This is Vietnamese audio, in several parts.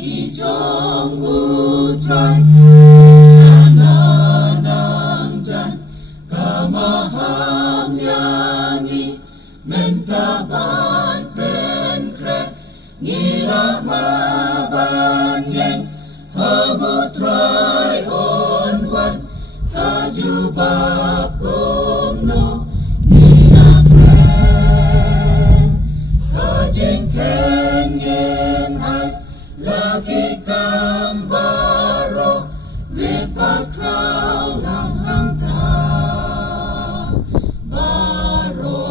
chỉ trong u trai sana nang jan kamaham yani mentaban pen kre ngila maban yen habu trai on wan kajubab kumno ngila kre kajing ken yen ai lagi kambaro ripa krau lang hang ta baro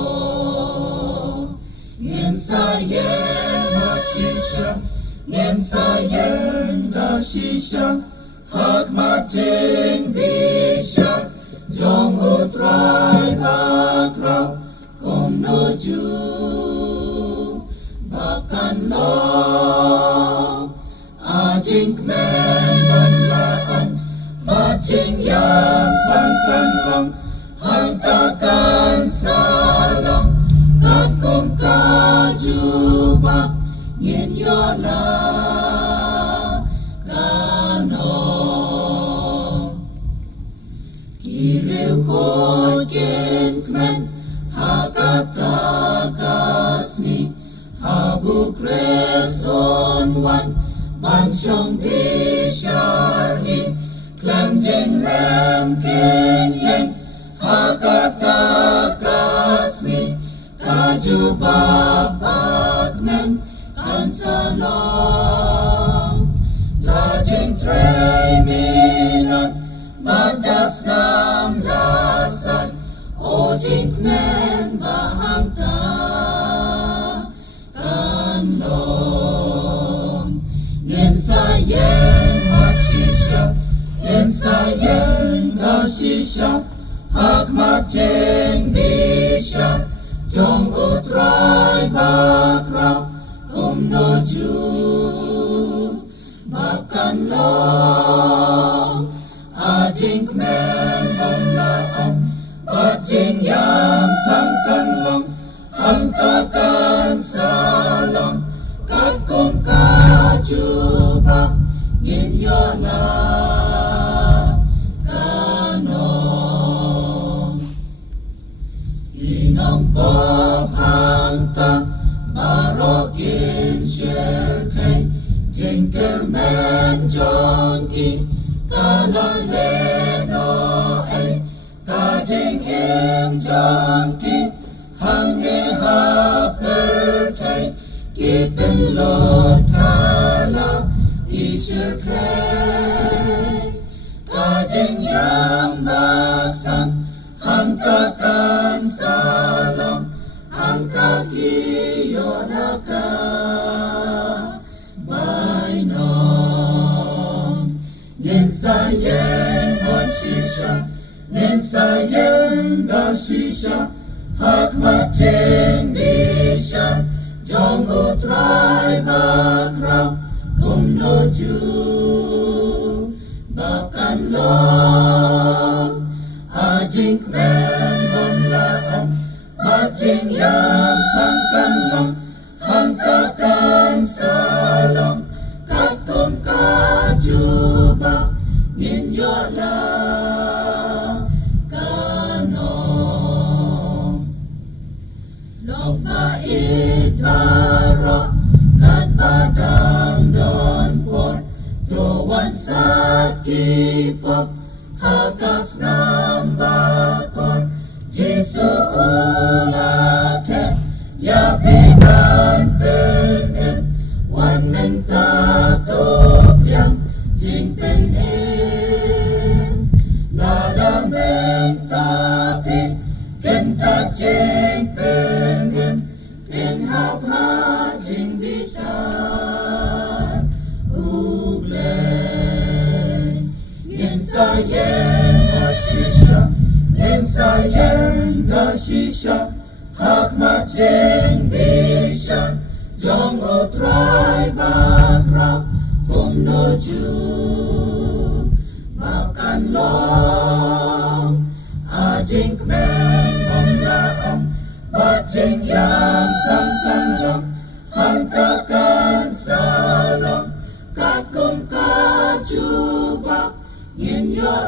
ngien sa yen ha shisha ngien sa yen da shisha hak ma ting bisha jong utrai la krau kom no ju bakan lo ajing men ban laan bajing yang pangkan long hang takan salong kat kom kajubak ngin yola kano kiriu kogen kmen hakatakas ni habu kreson wan ban chong bishari klang jeng ram ken yen hakatakas ni kajubab agmen kan salong la jeng trei minat badas nam lasan o jing knen bahang ta kan long ngien sa yen ha shisha ngien sa yen da shisha hak mak jeng bisha jong utrai bakrau kom no ju makan long ajing kmen bon laam bajing yang tangkan long hang takan salong kat kom kajuba ngin yola kanong inong pop hang ta barokin share kay jinker men jonki kalaleno ay kajing im jonki hangi hapertay kipin lo tala isir kay kajing yang baktang hangtakan salong hangtakiyonaka bainom ngien sa yen ha shisha ngien sa yen da shisha hak mak jeng bisha jong utrai bakrau kom no ju bakan long ajing kmen bon laam bajing yang pangkan long hang takan salong kat kom kajuba ngin yola kanong long bait baro kat padang don por doan sakipop hakas nambakor Jesu ulake ya bidan penen wanen tatop yang jing penen lada mentapi kenta jing penen pen hap ha jing bichar ugle ngien sa yen ha shisha ngien sa yen da shisha hak mak jeng bisha jong utrai bakrau kom no ju makan long ajing kmen bon laam bajing yang tangkan long hang takan salong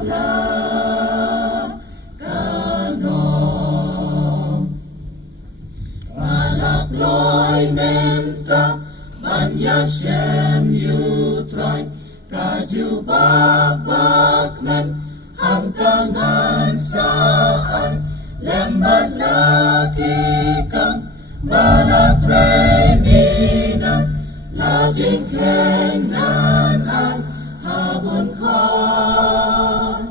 la kanong alak loy menta banya shem yu try kaju babak men hangkangan saan lembat laki kang balat reminan lajing kengan ay habon kon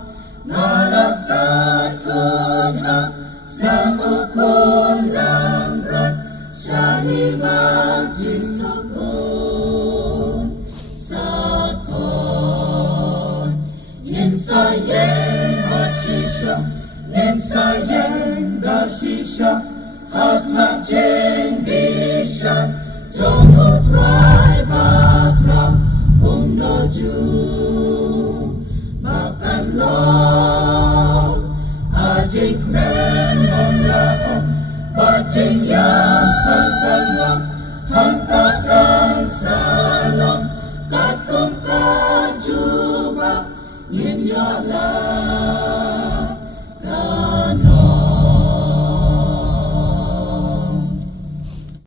narasat kudha sang ukon lang rat syahi majing sokon sakon yin sayen hachisha yin sayen dashisha hak majing bishan trong utrai bakram kung noju bakan long ajik men on la on bating yang kan kan wang hang tak